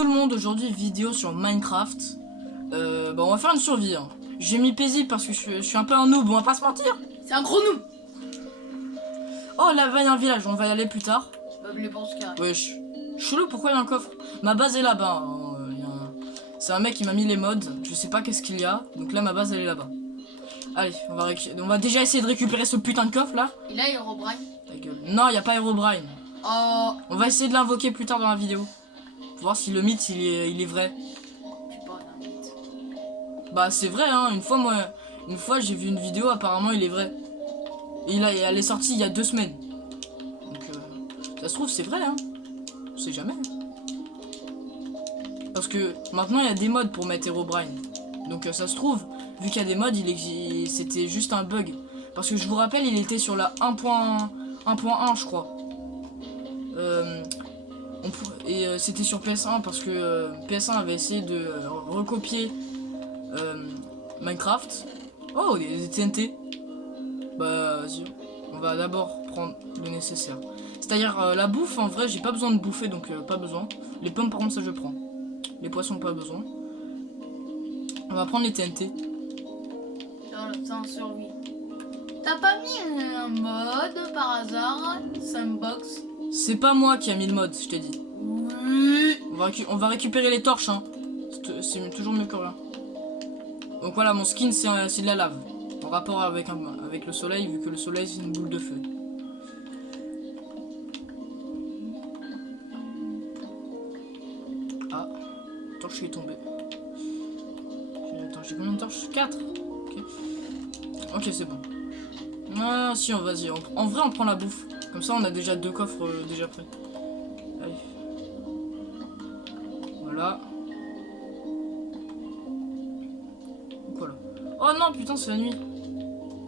tout le monde, aujourd'hui vidéo sur Minecraft. Bah on va faire une survie. Hein. J'ai mis paisible parce que je suis un peu un noob, on va pas se mentir. C'est un gros noob. Oh là-bas il y a un village, on va y aller plus tard. Les bourses carrées. Wesh. Chelou, pourquoi il y a un coffre? Ma base est là-bas. Hein. C'est un mec qui m'a mis les mods, je sais pas qu'est-ce qu'il y a. Donc là ma base elle est là-bas. Allez, on va déjà essayer de récupérer ce putain de coffre là. Et là Herobrine. Ta gueule. Non, il y a pas Herobrine. Oh. On va essayer de l'invoquer plus tard dans la vidéo. Pour voir si le mythe il est vrai. Tu parles d'un mythe. Bah c'est vrai hein, une fois j'ai vu une vidéo, apparemment il est vrai. Et elle est sortie il y a 2 semaines. Donc ça se trouve c'est vrai hein. On sait jamais. Parce que maintenant il y a des mods pour mettre Herobrine. Donc ça se trouve, vu qu'il y a des mods, c'était juste un bug. Parce que je vous rappelle, il était sur la 1.1 je crois. C'était sur PS1 parce que PS1 avait essayé de recopier Minecraft. Oh, des TNT. Bah, vas-y. On va d'abord prendre le nécessaire. C'est-à-dire la bouffe, en vrai, j'ai pas besoin de bouffer, donc pas besoin. Les pommes, par contre, ça je prends. Les poissons, pas besoin. On va prendre les TNT. C'est en survie. T'as pas mis un mode par hasard? Sandbox? C'est pas moi qui a mis le mode, je t'ai dit. Oui. On va récupérer les torches, hein. C'est toujours mieux que rien. Donc voilà, mon skin c'est de la lave. En rapport avec le soleil, vu que le soleil c'est une boule de feu. Ah, torche est tombée. Attends, j'ai combien de torches? 4. Ok, c'est bon. Ah si, vas-y. En vrai, on prend la bouffe. Comme ça, on a déjà 2 coffres déjà prêts. Allez. Voilà. Voilà. Oh non, putain, c'est la nuit.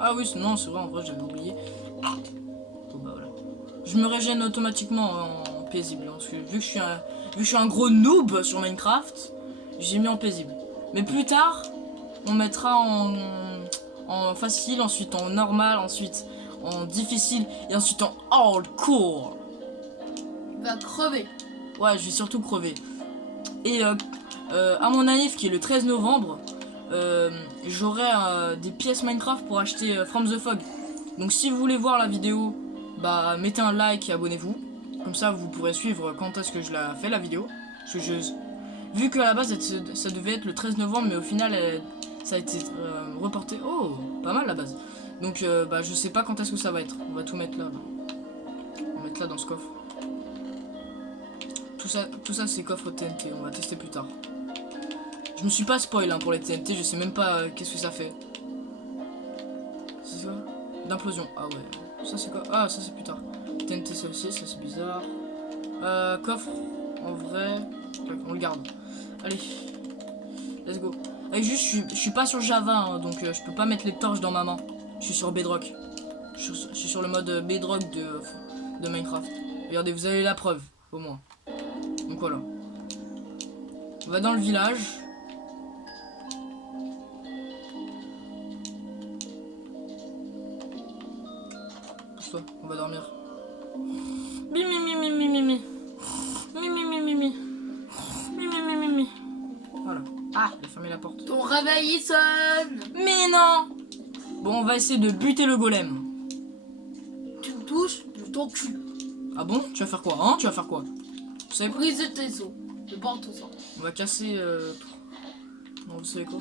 Ah oui, non, c'est vrai, en vrai, j'avais oublié. Bon, bah voilà. Je me régène automatiquement en paisible. Hein, parce que vu que je suis un gros noob sur Minecraft, j'ai mis en paisible. Mais plus tard, on mettra en facile, ensuite en normal, ensuite en difficile et ensuite en hardcore. Il va crever. Ouais, je vais surtout crever. Et à mon naïf qui est le 13 novembre, j'aurai des pièces Minecraft pour acheter From the Fog. Donc si vous voulez voir la vidéo, bah mettez un like et abonnez-vous. Comme ça vous pourrez suivre quand est-ce que je la fais la vidéo. Parce que vu qu'à la base ça devait être le 13 novembre, mais au final ça a été reporté. Oh, pas mal la base. Donc bah je sais pas quand est-ce que ça va être. On va tout mettre là. On va mettre là dans ce coffre. Tout ça c'est coffre TNT. On va tester plus tard. Je me suis pas spoil hein, pour les TNT. Je sais même pas qu'est-ce que ça fait. C'est quoi? D'implosion. Ah ouais. Ça c'est quoi? Ah ça c'est plus tard. TNT ça aussi. Ça c'est bizarre. Coffre. En vrai. On le garde. Allez. Let's go. Et juste, je suis pas sur Java, hein, donc je peux pas mettre les torches dans ma main. Je suis sur Bedrock. Je suis sur le mode Bedrock de Minecraft. Regardez, vous avez la preuve, au moins. Donc voilà. On va dans le village. Pousse-toi, on va dormir. Mimi, mimi, mimi, mimi. Mimi, mimi, mimi. Mimi, mimi, mimi. Voilà. Ah, il a fermé la porte. Ton réveil il sonne. Mais non. Bon, on va essayer de buter le golem. Tu me touches, je t'encule. Ah bon? Tu vas faire quoi? Hein? Tu vas faire quoi? Vous savez quoi? Briser tes os. Je porte ton sang. On va casser... Non, vous savez quoi?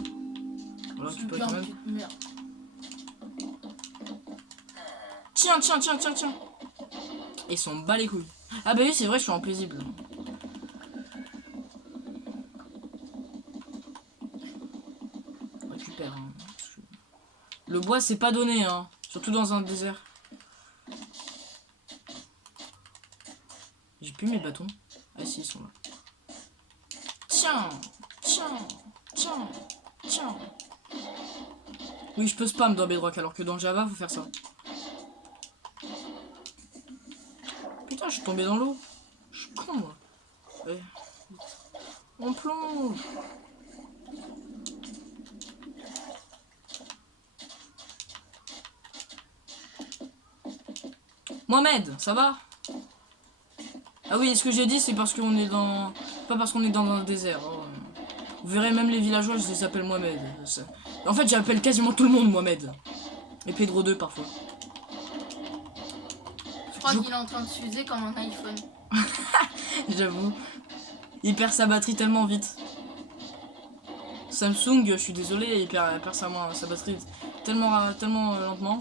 Voilà, tu peux Bien, quand même... petite merde. Tiens. Ils sont bas les couilles. Ah bah oui, c'est vrai, je suis en paisible. On récupère. Hein, le bois, c'est pas donné, hein. Surtout dans un désert. J'ai plus mes bâtons. Ah si, ils sont là. Tiens. Oui, je peux spam dans Bedrock, alors que dans Java, faut faire ça. Putain, je suis tombé dans l'eau. Je suis con, moi. Ouais. On plonge. Mohamed, ça va? Ah oui, ce que j'ai dit, c'est parce qu'on est dans Pas parce qu'on est dans un désert. Oh. Vous verrez même les villageois, je les appelle Mohamed. En fait, j'appelle quasiment tout le monde Mohamed. Et Pedro 2 parfois. Je crois qu'il est en train de s'user comme un iPhone. J'avoue. Il perd sa batterie tellement vite. Samsung, je suis désolé, il perd sa batterie tellement lentement.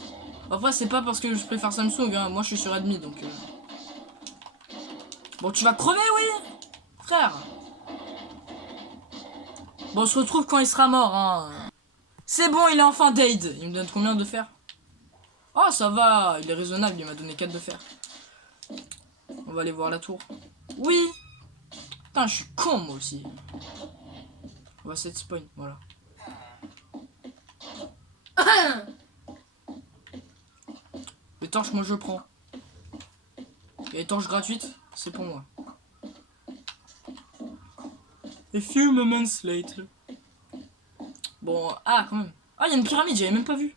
Après, c'est pas parce que je préfère Samsung, hein. Moi je suis sur Redmi donc. Bon, tu vas crever, oui, frère. Bon, on se retrouve quand il sera mort, hein. C'est bon, il est enfin dead. Il me donne combien de fer? Oh, ça va, il est raisonnable, il m'a donné 4 de fer. On va aller voir la tour. Oui. Putain, je suis con, moi aussi. On va set spawn, voilà. Les torches, moi je prends. Et les torches gratuites, c'est pour moi. A few moments later. Bon, ah, quand même. Ah, il y a une pyramide, j'avais même pas vu.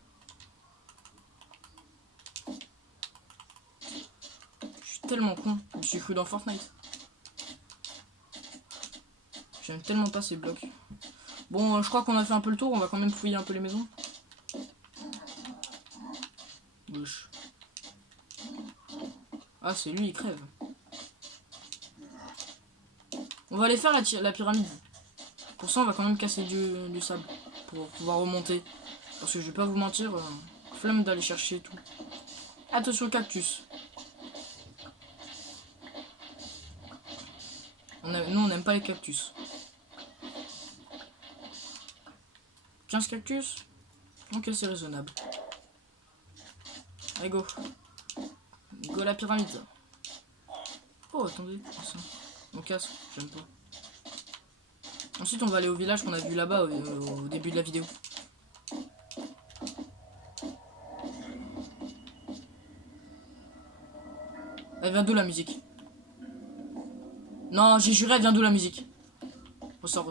Je suis tellement con. Je me suis cru dans Fortnite. J'aime tellement pas ces blocs. Bon, je crois qu'on a fait un peu le tour. On va quand même fouiller un peu les maisons. Gauche. Ah, c'est lui, il crève. On va aller faire la pyramide. Pour ça, on va quand même casser du sable. Pour pouvoir remonter. Parce que je vais pas vous mentir, flemme d'aller chercher tout. Attention, cactus. Nous, on n'aime pas les cactus. 15 cactus. Ok, c'est raisonnable. Allez, go. Go à la pyramide. Oh, attendez. On casse, j'aime pas. Ensuite, on va aller au village qu'on a vu là-bas au début de la vidéo. Elle vient d'où la musique? Non, j'ai juré, elle vient d'où la musique? Ressort.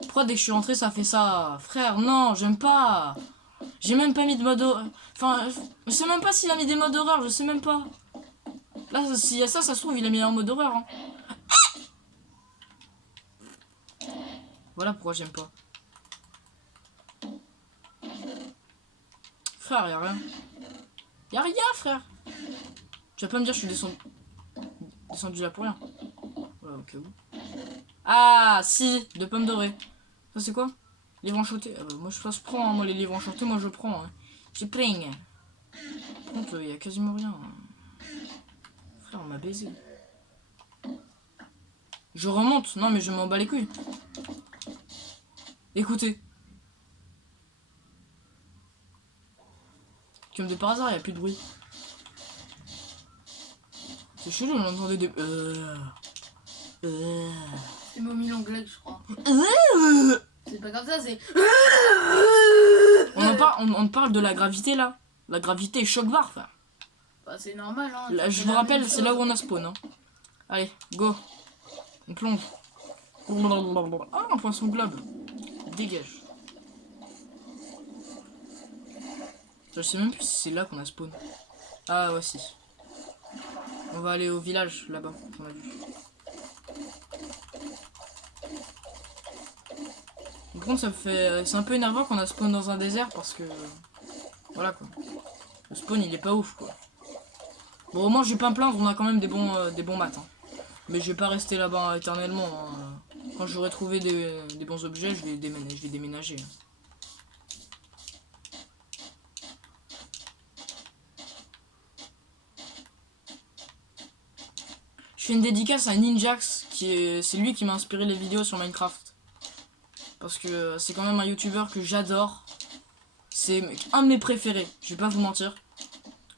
Pourquoi dès que je suis rentré, ça fait ça? Frère, non, j'aime pas. J'ai même pas mis de mode horreur. Enfin, je sais même pas s'il a mis des modes horreur, je sais même pas. Là, s'il y a ça, ça se trouve, il a mis un mode horreur. Hein. Voilà pourquoi j'aime pas. Frère, y'a rien. Y'a rien, frère. Tu vas pas me dire que je suis descendu là pour rien. Voilà, au cas où. Ah, si, de pommes dorées. Ça, c'est quoi? Livre enchanté. Moi, je prends. Hein. Moi, les livres enchantés, moi, je prends. Hein. J'ai plein. Par contre, il y a quasiment rien. Hein. Frère, on m'a baisé. Je remonte. Non, mais je m'en bats les couilles. Écoutez. Comme de par hasard, il n'y a plus de bruit. C'est chelou, on entendait des... C'est Mommy l'anglais, je crois. C'est pas comme ça, c'est... On parle de la gravité, là. La gravité choc barre, frère. Bah, c'est normal, hein. Là, je vous rappelle, c'est là où on a spawn. Hein. Allez, go. On plonge. Ah, un poisson globe. Dégage. Je sais même plus si c'est là qu'on a spawn. Ah, ouais, si. On va aller au village, là-bas, qu'on a vu. Par contre, ça fait... C'est un peu énervant qu'on a spawn dans un désert parce que... Voilà, quoi. Le spawn, il est pas ouf, quoi. Bon, au moins, je vais pas me plaindre, on a quand même des bons maths. Hein. Mais je vais pas rester là-bas éternellement. Hein. Quand j'aurai trouvé des bons objets, je vais déménager. Je fais une dédicace à Ninjax, c'est lui qui m'a inspiré les vidéos sur Minecraft. Parce que c'est quand même un youtubeur que j'adore. C'est un de mes préférés, je vais pas vous mentir.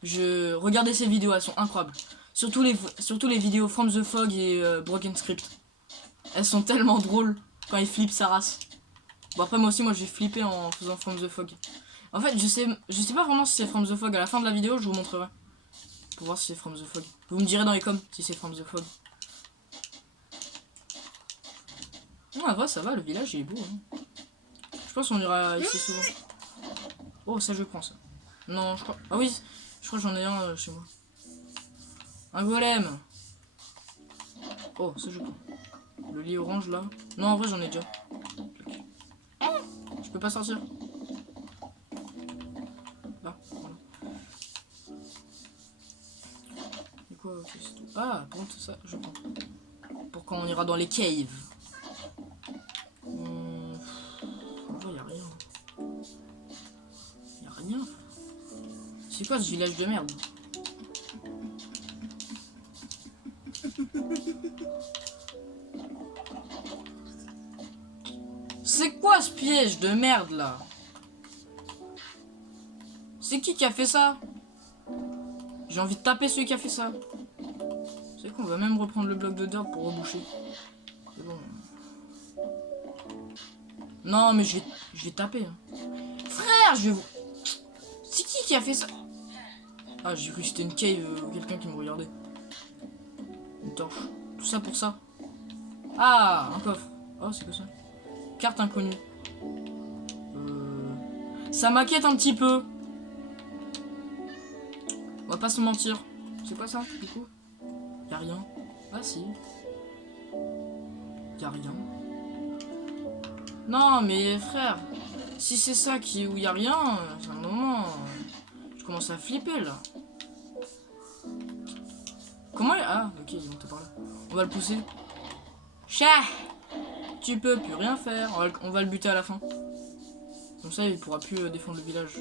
Regardez ses vidéos, elles sont incroyables. Surtout les vidéos From the Fog et Broken Script. Elles sont tellement drôles quand il flippe sa race. Bon après moi aussi j'ai flippé en faisant From the Fog. En fait je sais pas vraiment si c'est From the Fog. À la fin de la vidéo je vous montrerai. Pour voir si c'est From the Fog. Vous me direz dans les coms si c'est From the Fog. Non en vrai ça va, le village il est beau. Hein. Je pense qu'on ira ici souvent. Oh ça je prends ça. Non je crois... Ah oui, je crois que j'en ai un chez moi. Un golem. Oh, ça je prends. Le lit orange là. Non, en vrai, j'en ai déjà. Je peux pas sortir. Là, voilà. Et quoi, ok, c'est tout. Ah, par contre, ça, je prends. Pour quand on ira dans les caves. En vrai, y'a rien. Y'a rien. C'est quoi ce village de merde? C'est quoi ce piège de merde là? C'est qui a fait ça? J'ai envie de taper celui qui a fait ça. C'est qu'on va même reprendre le bloc de dirt pour reboucher. C'est bon. Non mais je vais taper. Hein. Frère, je vais vous... C'est qui a fait ça? Ah, j'ai cru que c'était une cave ou quelqu'un qui me regardait. Une torche. Tout ça pour ça. Ah, un coffre. Oh, c'est quoi ça? Carte inconnue. Ça m'inquiète un petit peu. On va pas se mentir. C'est quoi ça, du coup? Y'a rien. Ah si. Y'a rien. Non, mais frère. Si c'est ça où y'a rien, c'est un moment... Je commence à flipper, là. Comment il... Ah, ok, ils vont te parler. On va le pousser. Chat! Tu peux plus rien faire. On va le buter à la fin. Comme ça, il pourra plus défendre le village.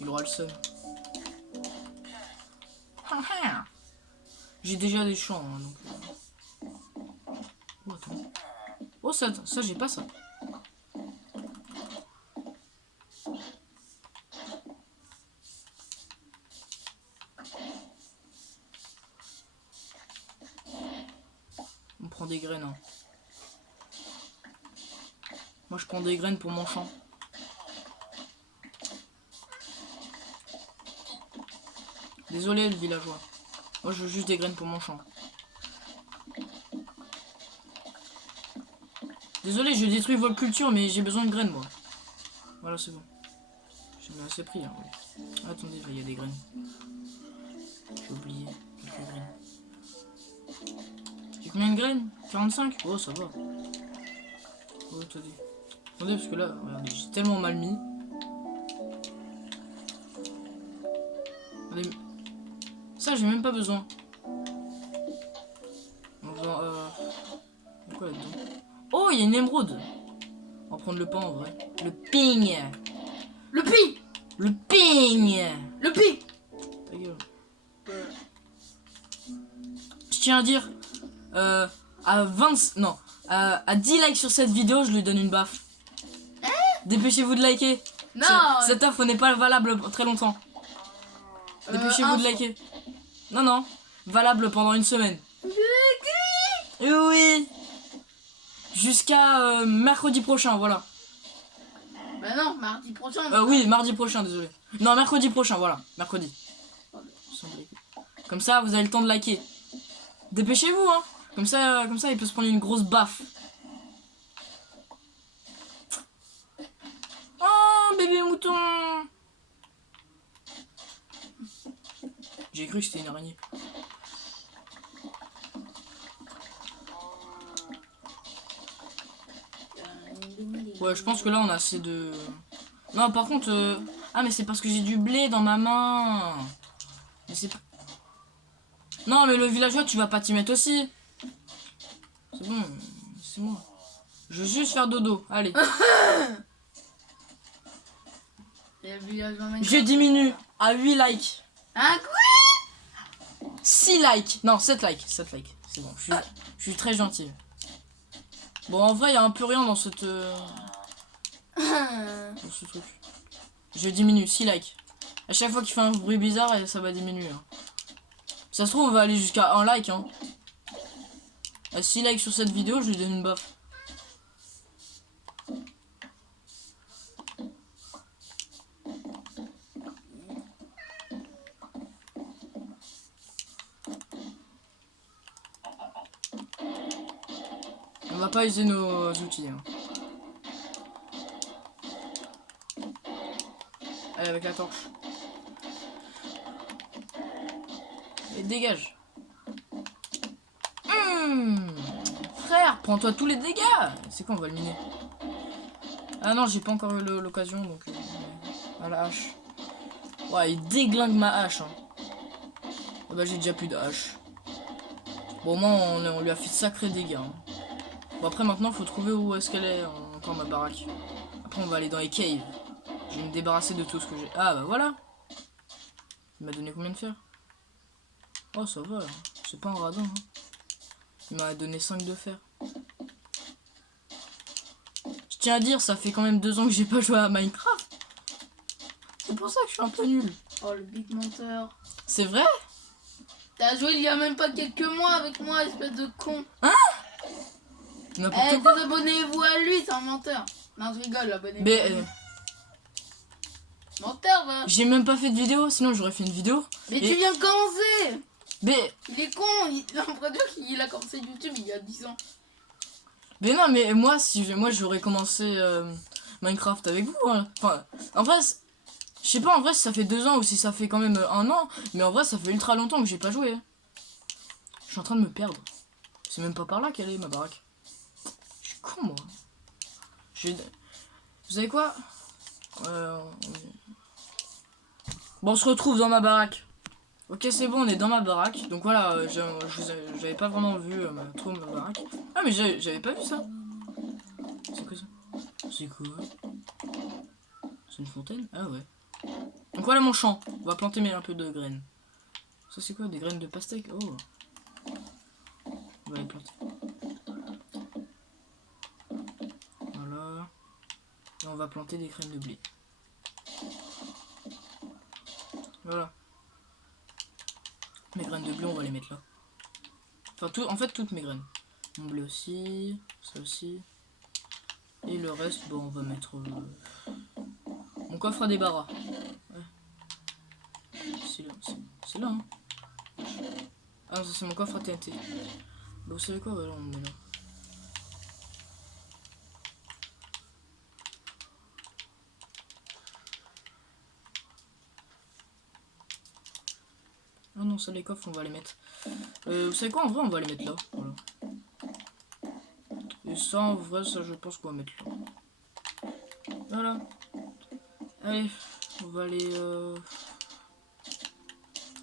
Il aura le seum. J'ai déjà des champs, hein, donc... Oh, attends. Oh, ça j'ai pas ça. On prend des graines. Hein. Moi, je prends des graines pour mon champ. Désolé, le villageois. Moi, je veux juste des graines pour mon champ. Désolé, je détruis votre culture, mais j'ai besoin de graines, moi. Voilà, c'est bon. J'en ai assez pris. Hein, oui. Attendez, il y a des graines. J'ai oublié quelques graines. J'ai combien de graines? 45? Oh, ça va. Oh, attendez. Attendez, parce que là, regardez, j'ai tellement mal mis. Regardez. Ça, j'ai même pas besoin. On va... Quoi là-dedans? Oh, il y a une émeraude. On va prendre le pain en vrai. Le ping. Le pi! Le ping. Le pi! Ta gueule. Je tiens à dire, à 20... Non, à 10 likes sur cette vidéo, je lui donne une baffe. Dépêchez-vous de liker. Non! Cette offre n'est pas valable très longtemps. Dépêchez-vous de liker. Non, non. Valable pendant une semaine. Oui. Jusqu'à mercredi prochain, voilà. Bah non, mardi prochain. Oui, mardi prochain, désolé. Non, mercredi prochain, voilà. Mercredi. Comme ça, vous avez le temps de liker. Dépêchez-vous, hein. Comme ça, il peut se prendre une grosse baffe. Oh, bébé mouton. J'ai cru que c'était une araignée. Ouais, je pense que là, on a assez de... Non, par contre... Ah, mais c'est parce que j'ai du blé dans ma main. Mais c'est... Non, mais le villageois, tu vas pas t'y mettre aussi. C'est bon, c'est moi. Je veux juste faire dodo, allez. Je diminue à 8 likes. Ah quoi? 6 likes. Non, 7 likes. 7 likes. C'est bon, je suis très gentil. Bon, en vrai, il y a un peu rien dans cette... dans ce truc. Je diminue, 6 likes. À chaque fois qu'il fait un bruit bizarre, ça va diminuer. Hein. Ça se trouve, on va aller jusqu'à 1 like. Hein. À 6 likes sur cette vidéo, je lui donne une baffe. On va pas user nos outils. Hein. Allez, avec la torche. Allez, dégage. Frère, prends-toi tous les dégâts. C'est quoi, on va le miner? Ah non, j'ai pas encore eu l'occasion, donc... à la hache. Ouais, il déglingue ma hache. Hein. Ah bah j'ai déjà plus de hache. Bon, au moins, on lui a fait de sacrés dégâts. Hein. Bon, après, maintenant, faut trouver où est-ce qu'elle est, encore ma baraque. Après, on va aller dans les caves. Je vais me débarrasser de tout ce que j'ai. Ah bah voilà. Il m'a donné combien de fer? Oh, ça va. C'est pas un radin. Hein. Il m'a donné 5 de fer. Je tiens à dire, ça fait quand même 2 ans que j'ai pas joué à Minecraft. C'est pour ça que je suis un peu nul. Oh, le big menteur. C'est vrai? T'as joué il y a même pas quelques mois avec moi, espèce de con. Hein? N'importe quoi. Abonnez-vous à lui, c'est un menteur. Non, je rigole, abonnez-vous. Mais menteur, va. j'ai même pas fait de vidéo, sinon j'aurais fait une vidéo. Mais tu viens de commencer. Mais Il est con, j'ai l'impression qu'il a commencé YouTube il y a 10 ans. Mais non, mais moi, moi j'aurais commencé Minecraft avec vous. Hein. Enfin, en vrai, je sais pas en vrai si ça fait 2 ans ou si ça fait quand même 1 an, mais en vrai ça fait ultra longtemps que j'ai pas joué. Hein. Je suis en train de me perdre. C'est même pas par là qu'elle est ma baraque. Je suis con moi. Vous savez quoi? Bon, on se retrouve dans ma baraque. Ok, c'est bon, on est dans ma baraque. Donc voilà, j'avais pas vraiment vu trop ma baraque. Ah, mais j'avais pas vu ça. C'est quoi ça? C'est quoi? C'est une fontaine? Ah ouais. Donc voilà mon champ. On va planter un peu de graines. Ça c'est quoi? Des graines de pastèque? Oh. On va les planter. Voilà. Et on va planter des graines de blé. Voilà. Mes graines de blé, on va les mettre là. Enfin, en fait, toutes mes graines. Mon blé aussi, ça aussi. Et le reste, bon, on va mettre... mon coffre à débarras. Ouais. C'est là, hein. Ah non, ça c'est mon coffre à TNT. Bah, vous savez quoi? Voilà, on le met là. Ah non, ça les coffres, on va les mettre. Vous savez quoi? En vrai, on va les mettre là. Voilà. Et ça, en vrai, ça, je pense qu'on va mettre là. Voilà. Allez, on va aller...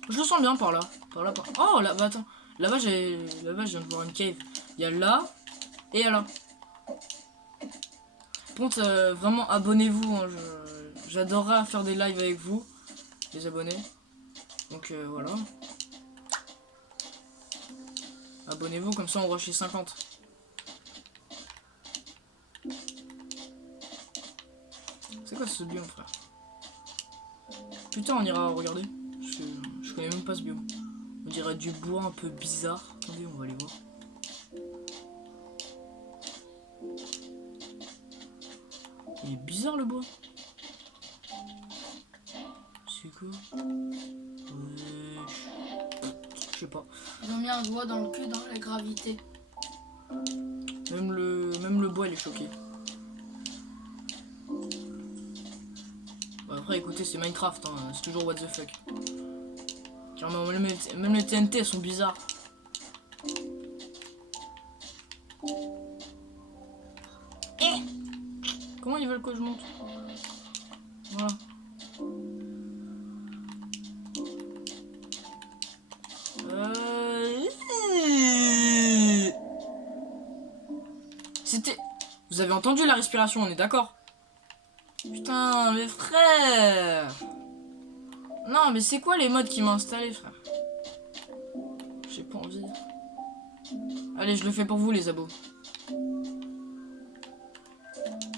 Je le sens bien par là. Par... Oh, là, bah attends. Là-bas, je viens de voir une cave. Il y a là et là. Par contre, vraiment, abonnez-vous. Hein. J'adorerais faire des lives avec vous, les abonnés. Donc voilà. Abonnez-vous, comme ça on rush les 50. C'est quoi ce biome, frère? Putain, on ira regarder. Je connais même pas ce biome. On dirait du bois un peu bizarre. Attendez, on va aller voir. Il est bizarre le bois. C'est quoi? Je sais pas. Ils ont mis un doigt dans le cul dans la gravité. Même le bois il est choqué. Bon, après écoutez, c'est Minecraft, hein, c'est toujours what the fuck. Car même les TNT elles sont bizarres. Comment ils veulent que je monte? Voilà. C'était... Vous avez entendu la respiration, on est d'accord? Putain, mais frère! Non, mais c'est quoi les modes qui m'ont installé, frère? J'ai pas envie. Allez, je le fais pour vous, les abos.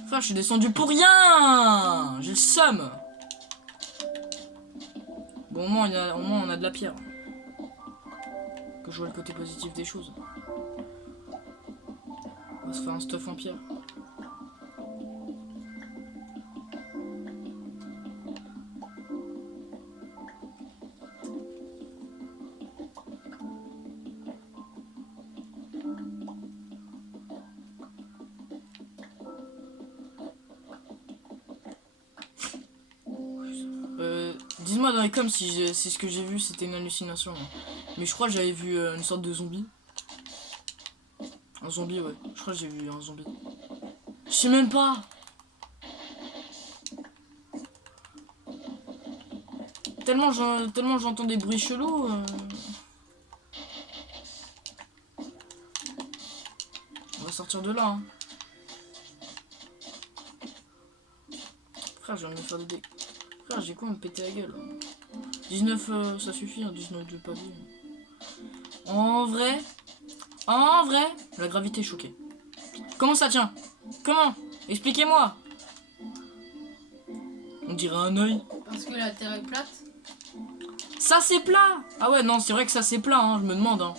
Frère, je suis descendu pour rien! J'ai le seum! Bon, au moins, on a de la pierre. Que je vois le côté positif des choses. On va se faire un stuff en pierre. Dites-moi dans les coms si ce que j'ai vu c'était une hallucination. Hein. Mais je crois que j'avais vu une sorte de zombie. Un zombie, ouais. Je crois que j'ai vu un zombie. Je sais même pas. Tellement j'entends des bruits chelous. On va sortir de là. Hein. Frère, j'ai envie de me faire des dés. Frère, j'ai quoi à me péter la gueule. 19, ça suffit, hein, 19 de pavé. En vrai, la gravité est choquée. Comment ça tient? Comment? Expliquez-moi. On dirait un œil. Parce que la terre est plate. Ça c'est plat. Ah ouais, non, c'est vrai que ça c'est plat, hein, je me demande. Hein.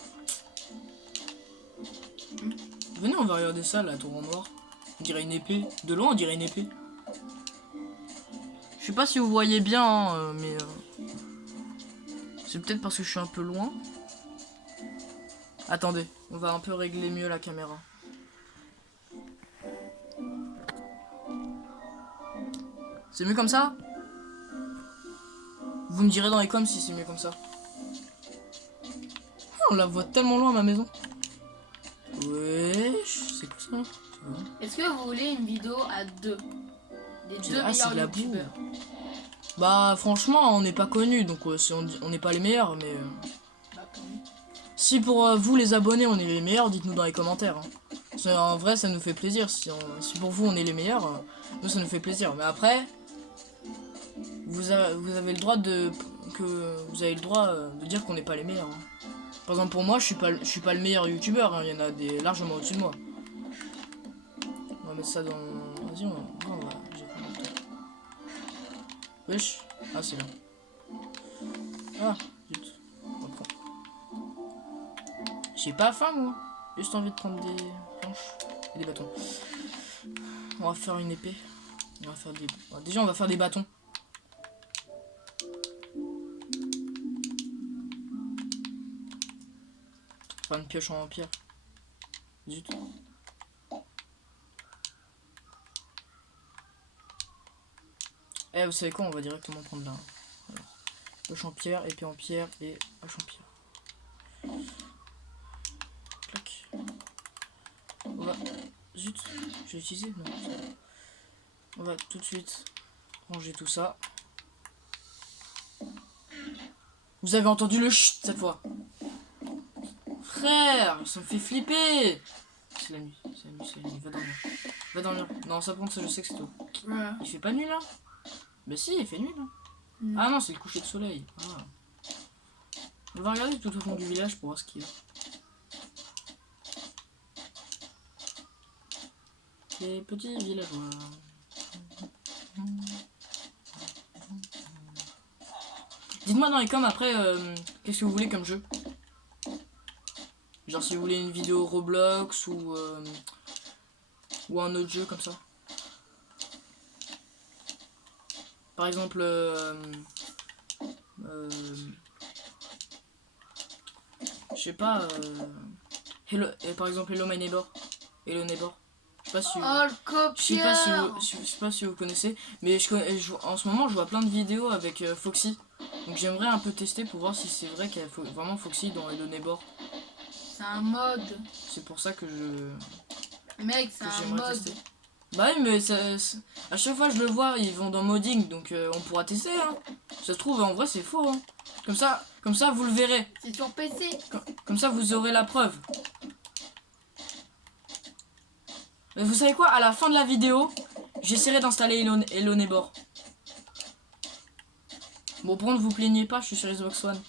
Venez, on va regarder ça, la tour en noir. On dirait une épée. De loin, on dirait une épée. Je sais pas si vous voyez bien, hein, mais... c'est peut-être parce que je suis un peu loin. Attendez, on va un peu régler mieux la caméra. C'est mieux comme ça? Vous me direz dans les coms si c'est mieux comme ça. Oh, on la voit tellement loin ma maison. Wesh, c'est quoi ça? Est-ce que vous voulez une vidéo à deux? Des deux Ah, c'est meilleurs de la boue. youtubeurs. Bah franchement, on n'est pas connus, donc on n'est pas les meilleurs, mais... Bah, comme- Si pour vous les abonnés on est les meilleurs, dites-nous dans les commentaires. Hein. En vrai ça nous fait plaisir. Si pour vous on est les meilleurs, nous ça nous fait plaisir. Mais après, vous avez le droit de dire qu'on n'est pas les meilleurs. Hein. Par exemple pour moi je suis pas le meilleur youtubeur. Hein. Il y en a des largement au-dessus de moi. On va mettre ça dans. Vas-y on va. J'ai pas le temps. Wesh. Ah c'est là. Ah zut. On reprend. J'ai pas faim moi, juste envie de prendre des planches et des bâtons. On va faire une épée. On va faire des... Déjà on va faire des bâtons. Faire une pioche en pierre. Zut. Eh vous savez quoi, on va directement prendre là. Voilà. Pioche en pierre, épée en pierre et hache en pierre. Clac. On va... Zut, j'ai utilisé? Non. On va tout de suite ranger tout ça. Vous avez entendu le chut cette fois? Frère, ça me fait flipper. C'est la nuit, c'est la nuit, c'est la nuit. Va dormir. Va dormir. Non, ça prend ça, je sais que c'est tôt. Ouais. Il fait pas nuit là? Bah si, il fait nuit là. Ah non, c'est le coucher de soleil. Ah. On va regarder tout au fond du village pour voir ce qu'il y a. Les petits villageois. Dites-moi dans les coms après qu'est-ce que vous voulez comme jeu. Genre si vous voulez une vidéo Roblox ou un autre jeu comme ça. Par exemple je sais pas Hello, par exemple Hello My Neighbor. Hello Neighbor. Je sais pas si Oh, le copieur. je sais pas si vous connaissez, mais en ce moment je vois plein de vidéos avec Foxy. Donc j'aimerais un peu tester pour voir si c'est vrai qu'il y a vraiment Foxy dans Hello Neighbor. C'est un mode. C'est pour ça que Mec, c'est un j'aimerais mode. tester. Bah oui, mais à chaque fois je le vois, ils vont dans modding, donc on pourra tester. Hein. Ça se trouve, en vrai c'est faux. Hein. Comme ça vous le verrez. C'est sur PC. Comme ça vous aurez la preuve. Mais vous savez quoi, à la fin de la vidéo, j'essaierai d'installer Hello Neighbor. Bon, pour contre, vous plaignez pas, je suis sur Xbox One.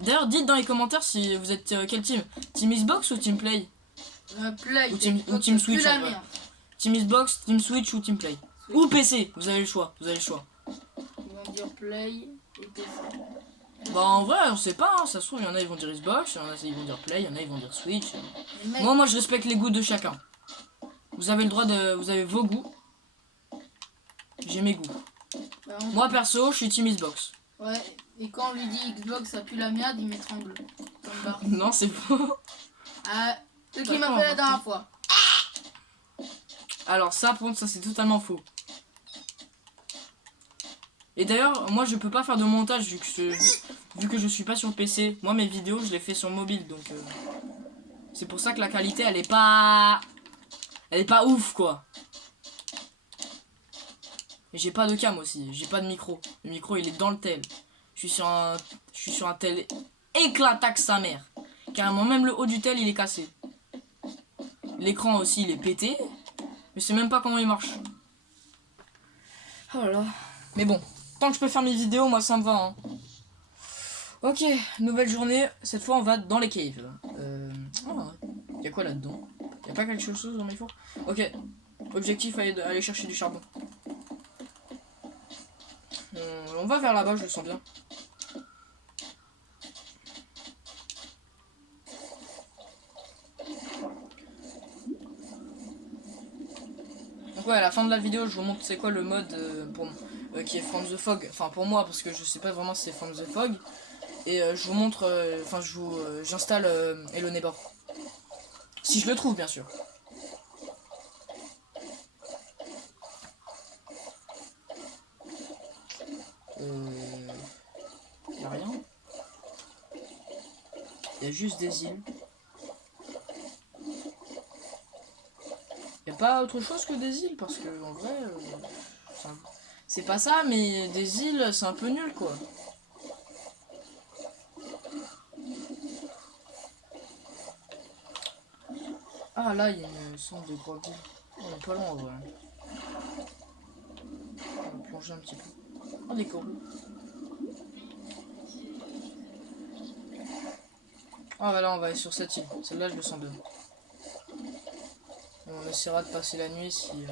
D'ailleurs, dites dans les commentaires si vous êtes quel team. Team Xbox ou Team Play? Play. Ou Team Switch, la en vrai. merde. Team Xbox, Team Switch ou Team Play. Ou PC, vous avez le choix, vous avez le choix. Ils vont dire Play et PC. Bah en vrai, on sait pas, hein. Ça se trouve, il y en a ils vont dire Xbox, il y en a ils vont dire Play, il y en a ils vont dire Switch. Mais mec, Moi je respecte les goûts de chacun. Vous avez le droit de... Vous avez vos goûts. J'ai mes goûts. bah, Moi perso, je suis Team Xbox. Ouais, et quand on lui dit Xbox ça pue la merde, il m'étrangle. Comme Bart. Non, c'est faux. Ah, ce qui m'a D'accord, fait la dernière fois. Alors ça, pour contre, ça c'est totalement faux. Et d'ailleurs, moi je peux pas faire de montage vu que je suis pas sur PC. Moi mes vidéos je les fais sur mobile, donc c'est pour ça que la qualité elle est pas ouf quoi. Et j'ai pas de cam aussi, j'ai pas de micro. Le micro il est dans le tel. Je suis sur un tel éclataxe sa mère. Carrément même le haut du tel il est cassé. L'écran aussi il est pété. Je sais même pas comment il marche. Oh là là. Mais bon, tant que je peux faire mes vidéos, moi ça me va. Hein. Ok, nouvelle journée. Cette fois on va dans les caves. Y a quoi là-dedans? Y a pas quelque chose dans mes fours? Ok. Objectif aller chercher du charbon. On va vers là-bas, je le sens bien. Donc ouais, à la fin de la vidéo, je vous montre c'est quoi le mode qui est From the Fog. Enfin pour moi, parce que je sais pas vraiment si c'est From the Fog. Et je vous montre, enfin j'installe Hello Neighbor. Si je le trouve bien sûr. Y'a rien. Y'a juste des îles. Y'a pas autre chose que des îles parce que en vrai c'est pas ça, mais des îles c'est un peu nul quoi. Ah là il y a une sorte de grotte d'île. On est pas loin en vrai. On va plonger un petit peu. Oh des coraux. Ah bah là on va aller sur cette île. Celle-là je le sens bien. On essaiera de passer la nuit si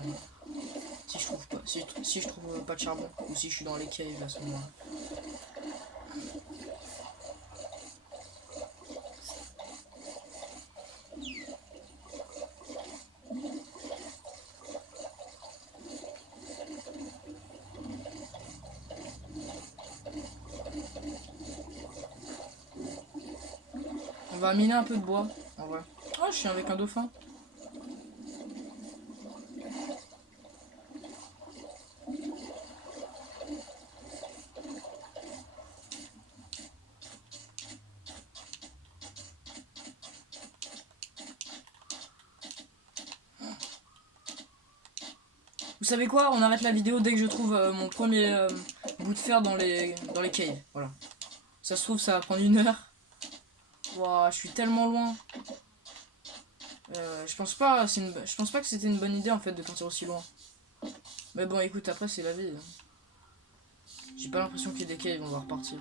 je trouve pas si je trouve pas de charbon ou si je suis dans les caves à ce moment-là. On va miner un peu de bois en vrai. Oh je suis avec un dauphin. Vous savez quoi? On arrête la vidéo dès que je trouve mon premier bout de fer dans les caves. Voilà. Ça se trouve ça va prendre 1 heure. Wow, je suis tellement loin. Je pense pas que c'était une bonne idée en fait de partir aussi loin. Mais bon écoute après c'est la vie. J'ai pas l'impression qu'il y ait des caves, on va repartir.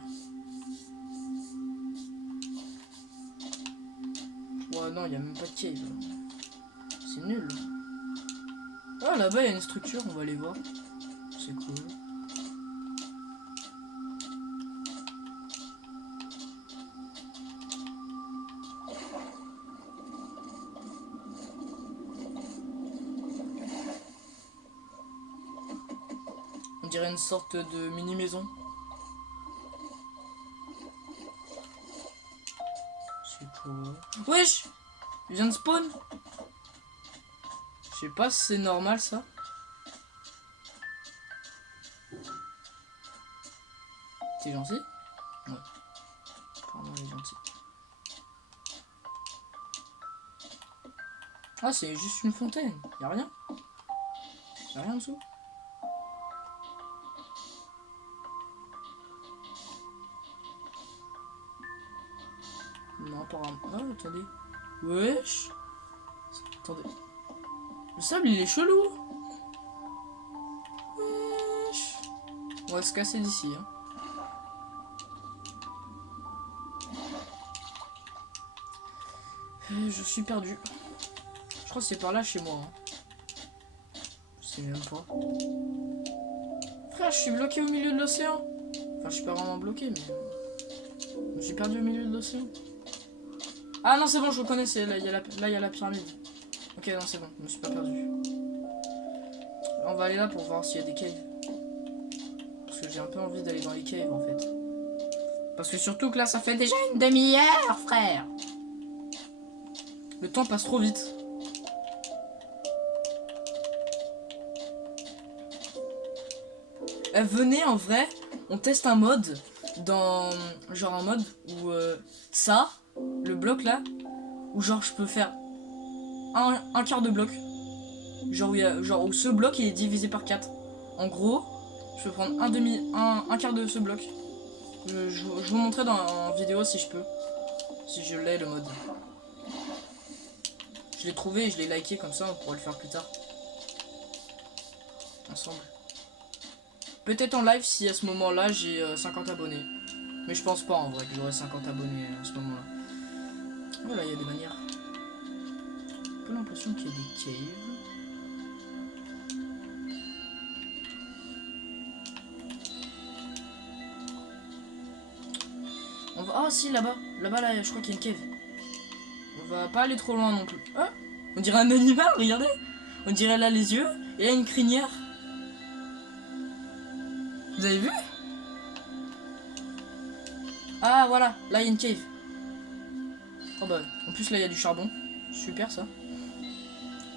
Ouais non il y a même pas de cave. C'est nul. Ah là-bas il y a une structure, on va aller voir. C'est cool. On dirait une sorte de mini maison. C'est quoi? Wesh! Il vient de spawn? Je sais pas si c'est normal ça. T'es gentil? Ouais. Pardon, il est gentil. Ah, c'est juste une fontaine. Y'a rien? Y'a rien en dessous? Non, apparemment. Ah, attendez. Wesh! Attendez. Le sable, il est chelou! Wesh! On va se casser d'ici, hein. Je suis perdu. Je crois que c'est par là chez moi. Hein. Je sais même pas. Frère, je suis bloqué au milieu de l'océan. Enfin, je suis pas vraiment bloqué, mais... Je suis perdu au milieu de l'océan. Ah non, c'est bon, je reconnais. Là, il y a la pyramide. Ok, non, c'est bon. Je me suis pas perdu. On va aller là pour voir s'il y a des caves. Parce que j'ai un peu envie d'aller dans les caves, en fait. Parce que surtout que là, ça fait déjà une demi-heure, frère. Le temps passe trop vite. venez en vrai, on teste un mode dans genre un mode où ça, le bloc là, où genre je peux faire un quart de bloc. Genre où ce bloc il est divisé par 4. En gros, je peux prendre un quart de ce bloc. Je vous montrerai en vidéo si je peux. Si je l'ai le mode. Je l'ai trouvé et je l'ai liké comme ça, on pourra le faire plus tard. Ensemble. Peut-être en live si à ce moment-là j'ai 50 abonnés. Mais je pense pas en vrai que j'aurai 50 abonnés à ce moment-là. Voilà, il y a des manières. J'ai un peu l'impression qu'il y a des caves. On va... Ah si, là-bas. Là-bas, là, je crois qu'il y a une cave. On va pas aller trop loin non plus. Ah, on dirait un animal, regardez. On dirait là les yeux. Et là une crinière. Vous avez vu? Ah voilà, là il y a une cave. Oh bah, en plus là il y a du charbon. Super ça.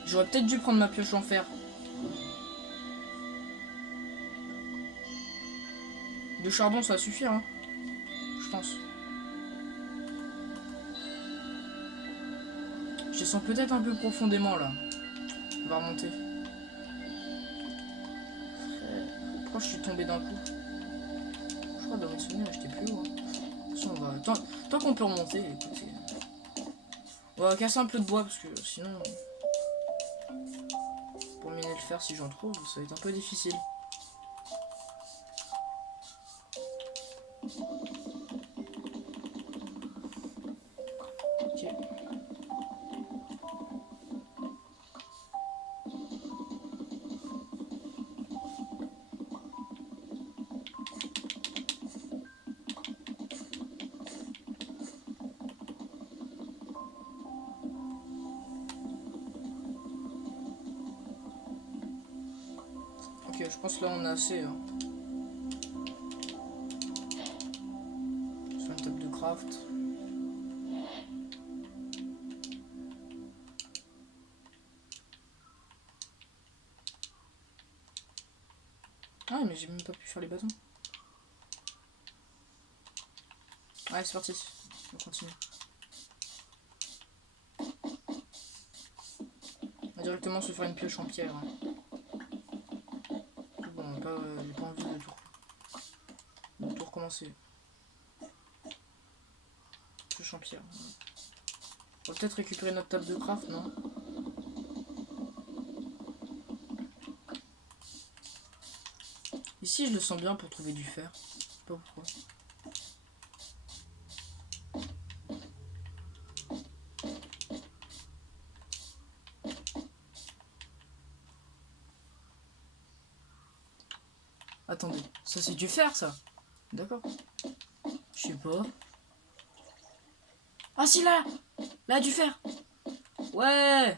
J'aurais peut-être dû prendre ma pioche en fer. Le charbon ça va suffire hein. Je pense. Je descends peut-être un peu profondément là. On va remonter. Pourquoi je suis tombé d'un coup? Je crois dans mes souvenirs j'étais plus haut. Hein. On va... Tant qu'on peut remonter, écoutez. On va casser un peu de bois parce que sinon... Pour miner le fer si j'en trouve, ça va être un peu difficile. Ok. Ok, je pense que là on a assez. Hein. Sur une table de craft. Ah mais j'ai même pas pu faire les bâtons. Ouais c'est parti, on continue. On va directement se faire une pioche en pierre. Hein. Bon, j'ai pas envie de tout recommencer. Pioche en pierre. On va peut-être récupérer notre table de craft, non? Ici je le sens bien pour trouver du fer. Je sais pas pourquoi. Attendez, ça c'est du fer ça. D'accord. Je sais pas. Ah si là! Là du fer! Ouais!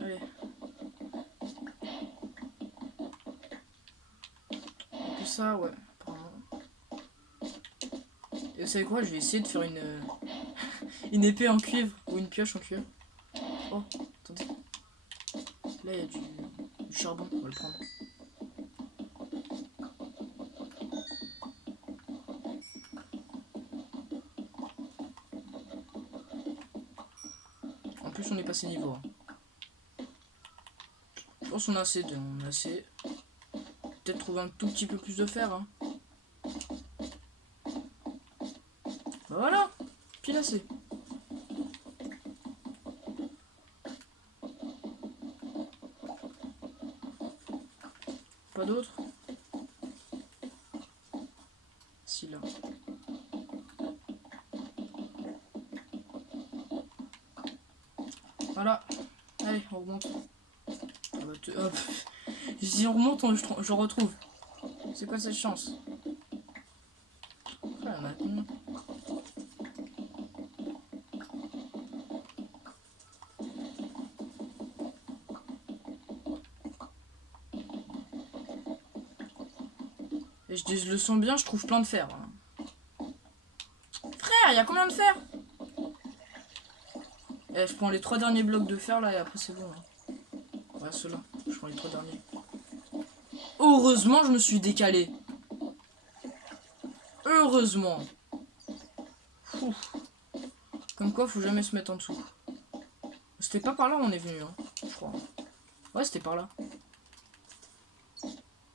Allez. Et puis ça, ouais. Apparemment. Et vous savez quoi? Je vais essayer de faire une épée en cuivre ou une pioche en cuivre. Oh, attendez. Là il y a du charbon, on va le prendre. En plus on est passé niveau 1. Je pense qu'on a assez on a assez. Peut-être trouver un tout petit peu plus de fer. Hein. Bah voilà, pile assez. Pas d'autre? Si là. Voilà. Allez, on remonte. Ah bah hop. Si on remonte, je retrouve. C'est quoi cette chance? Voilà, maintenant. Et je le sens bien, je trouve plein de fer. Hein. Frère, il y a combien de fer? Je prends les 3 derniers blocs de fer là et après c'est bon. Hein. Ouais, ceux-là. Je prends les 3 derniers. Heureusement, je me suis décalé. Heureusement. Ouf. Comme quoi, faut jamais se mettre en dessous. C'était pas par là où on est venu, hein, je crois. Ouais, c'était par là.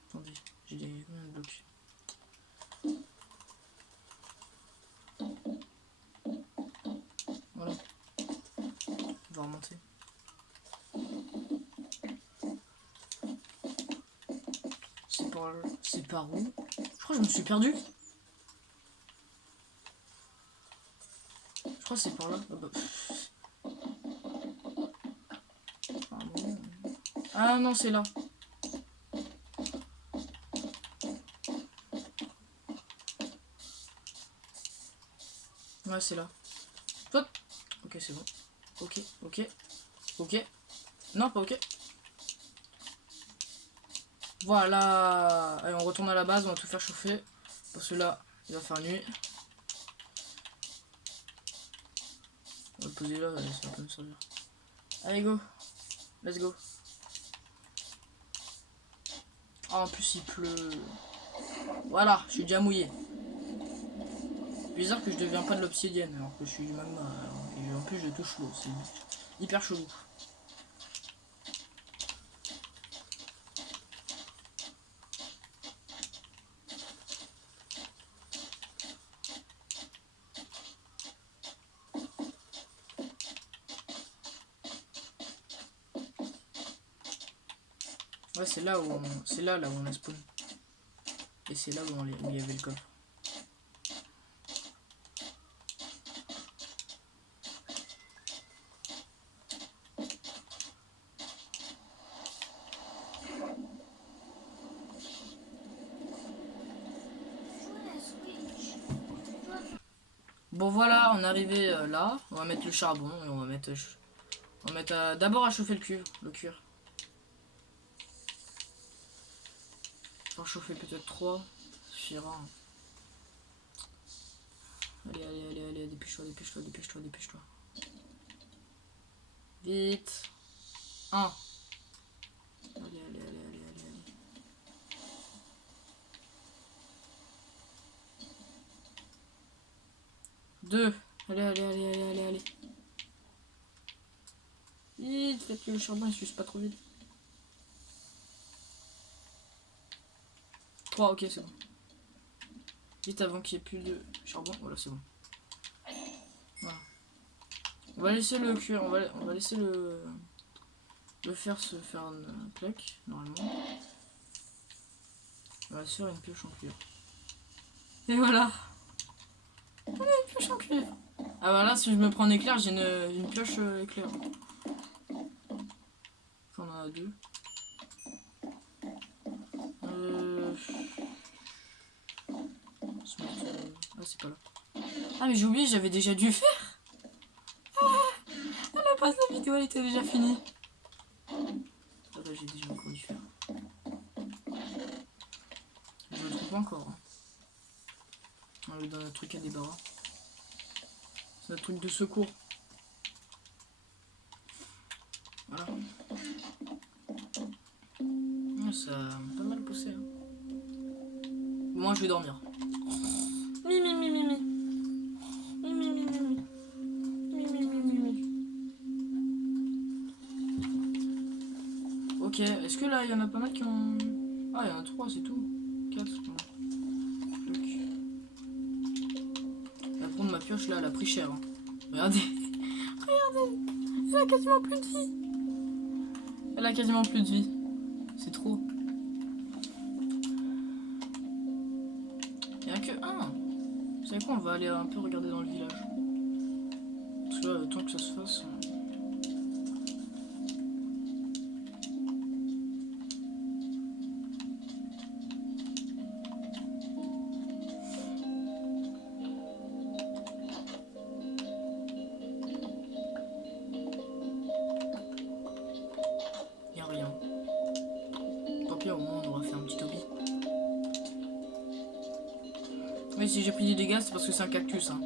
Attendez, j'ai des blocs. Voilà. On va remonter. C'est par où? Je crois que je me suis perdu. Je crois que c'est par là. Ah, bah. Ah non, c'est là. Ouais, c'est là. Hop. Ok, c'est bon. Ok, ok. Ok. Non, pas ok. Voilà. Allez, on retourne à la base, on va tout faire chauffer. Parce que là, il va faire nuit. On va le poser là, ça va pas me servir. Allez, go. Let's go. Ah, en plus, il pleut. Voilà, je suis déjà mouillé. Bizarre que je deviens pas de l'obsidienne alors que je suis du magma. Et en plus, je touche l'eau. C'est hyper chelou. Ouais, c'est là où on a spawn. Et c'est là où il y avait le coffre. Bon voilà, on est arrivé là. On va mettre le charbon et on va mettre d'abord à chauffer le cuir. Pour chauffer peut-être 3 suffira. Allez, dépêche-toi. Vite. 1. Allez. 2. Allez. Vite, faites que le charbon il s'use pas trop vite. 3, ok, c'est bon. Vite avant qu'il n'y ait plus de charbon. Voilà, c'est bon. Voilà. On va laisser le cuir, on va laisser le fer se faire une plaque, normalement. On va se faire une pioche en cuir. Et voilà. On a une pioche en cuir. Ah bah là, si je me prends en éclair, j'ai une pioche éclair. Enfin, on en a 2. Ah, c'est pas là. Ah, mais j'ai oublié, j'avais déjà dû faire. À la base, la vidéo elle était déjà finie. Ah bah, j'ai déjà encore dû faire. Je le trouve pas encore. Hein. On va dans notre truc à débarras. C'est notre truc de secours. Voilà. Ça a pas mal poussé. Hein. Moi, je vais dormir. Ok, est-ce que là, il y en a pas mal qui ont... Ah, il y en a 3, c'est tout. 4. La prendre ma pioche, là, elle a pris cher. Hein. Regardez. Elle a quasiment plus de vie. C'est trop. Il n'y a que un. Vous savez quoi, on va aller un peu regarder dans le village. Parce que là, le temps que ça se fasse... Au moins on aura fait un petit hobby. Oui, si j'ai pris des dégâts, c'est parce que c'est un cactus. Hein.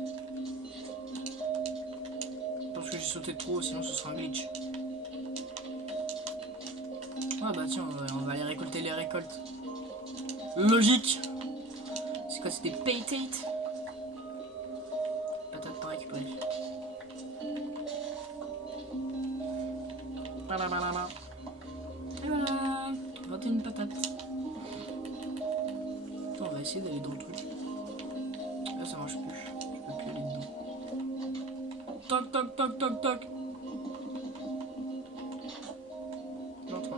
Parce que j'ai sauté trop, sinon ce sera un glitch. Ah bah tiens, on va aller récolter les récoltes. Logique. C'est quoi, c'est des patates? Patates pas récupérées. Blablabla. Et voilà. 21 patates. Attends, on va essayer d'aller dans le truc. Là ça marche plus. Je peux plus aller dedans. Toc toc toc toc toc. J'entre.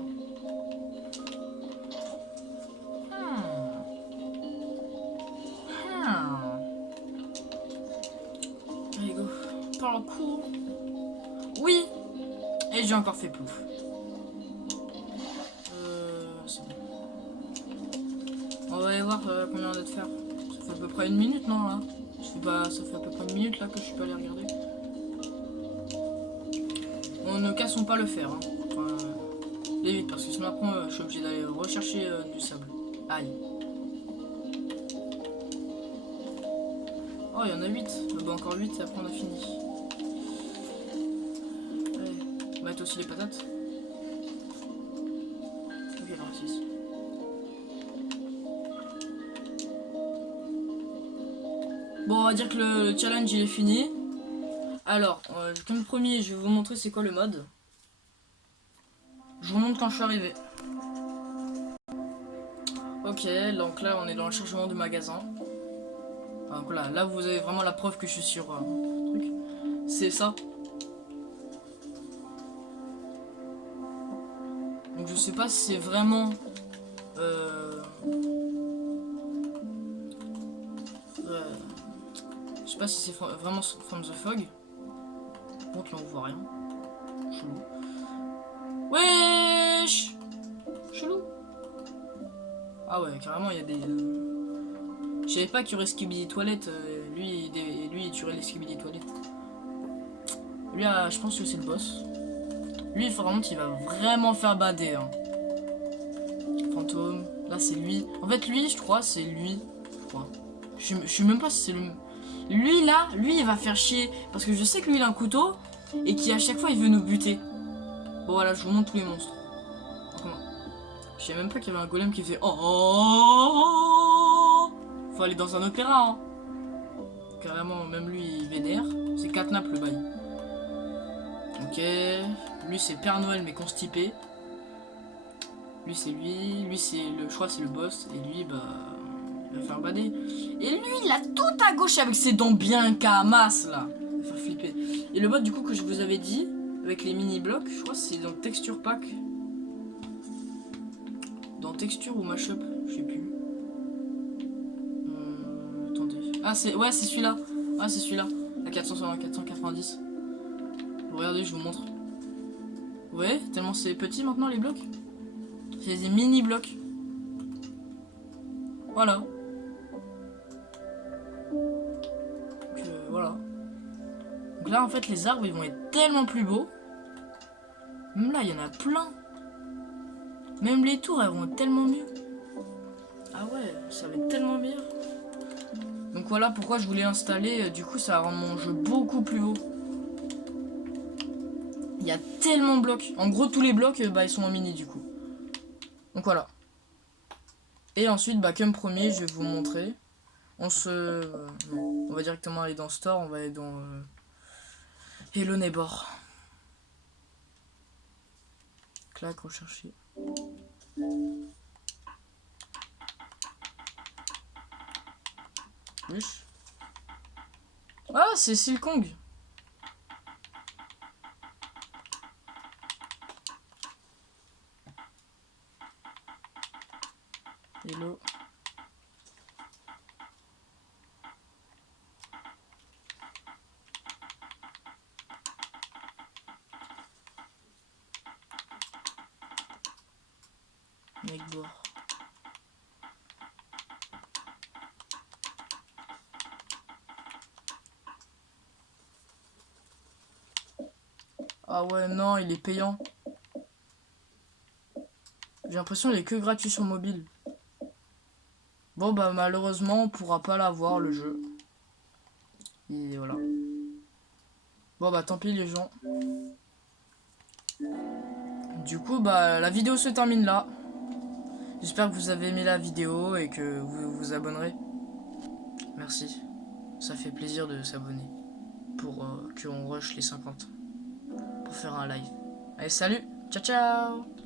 Allez go. Parcours. Oui. Et j'ai encore fait plouf. C'est bon. On va aller voir combien on a de faire. Ça fait à peu près 1 minute, non là? Ça fait à peu près 1 minute là que je suis pas allé regarder. On ne cassons pas le fer. Hein. Enfin, vite parce que sinon après je suis obligé d'aller rechercher du sable. Aïe. Oh, il y en a 8. Bah, encore 8 et après on a fini. Allez, on va mettre aussi les patates. Ok, alors 6. Bon, on va dire que le challenge il est fini. Alors, comme premier, je vais vous montrer c'est quoi le mode. Je vous montre quand je suis arrivé. Ok, donc là on est dans le chargement du magasin. Donc voilà, là vous avez vraiment la preuve que je suis sur truc. C'est ça. Donc je sais pas si c'est vraiment je sais pas si c'est vraiment From the Fog. Bon, là on voit rien. Chelou. Wesh. Chelou. Ah ouais, carrément il y a des... Je savais pas qu'il y aurait Skibidi Toilette. Lui il tuerait les Skibidi Toilettes. Lui, je pense que c'est le boss. Lui, vraiment, il va vraiment faire bader. Hein. Fantôme. Là, c'est lui. En fait, lui, je crois, c'est lui. Je crois. Je sais même pas si c'est le... Lui, là, lui, il va faire chier. Parce que je sais que lui, il a un couteau. Et qu'à chaque fois, il veut nous buter. Bon, voilà, je vous montre tous les monstres. Je savais même pas qu'il y avait un golem qui faisait... Oh, faut aller dans un opéra. Hein. Carrément, même lui, il vénère. C'est Catnap, le bail. Ok. Lui, c'est Père Noël, mais constipé. Lui, c'est lui. Lui, c'est le... Je crois c'est le boss. Et lui, bah... il va faire bader. Et lui, il a tout à gauche avec ses dents bien camas, là. Il va faire flipper. Et le bot, du coup, que je vous avais dit, avec les mini-blocs, je crois que c'est dans Texture Pack. Dans Texture ou Mashup, je sais plus. Attendez. Ah, c'est... Ouais, c'est celui-là. Ah, c'est celui-là. À 490. Regardez, je vous montre. Ouais, tellement c'est petit maintenant les blocs. C'est des mini blocs. Voilà. Donc voilà. Donc là en fait les arbres ils vont être tellement plus beaux. Même là il y en a plein. Même les tours elles vont être tellement mieux. Ah ouais, ça va être tellement bien. Donc voilà pourquoi je voulais installer. Du coup ça va rendre mon jeu beaucoup plus beau. Il y a tellement de blocs. En gros, tous les blocs, bah, ils sont en mini, du coup. Donc, voilà. Et ensuite, bah, comme premier, je vais vous montrer. On va directement aller dans Store. On va aller dans Hello Neighbor. Clac, rechercher. Wesh. Ah, c'est Silkong. Hello. Neighbor. Ah ouais, non, il est payant. J'ai l'impression qu'il est que gratuit sur mobile. Bon bah malheureusement on pourra pas l'avoir le jeu. Et voilà. Bon bah tant pis les gens. Du coup bah la vidéo se termine là. J'espère que vous avez aimé la vidéo et que vous vous abonnerez. Merci. Ça fait plaisir de s'abonner. Pour qu'on rush les 50. Pour faire un live. Allez, salut. Ciao, ciao.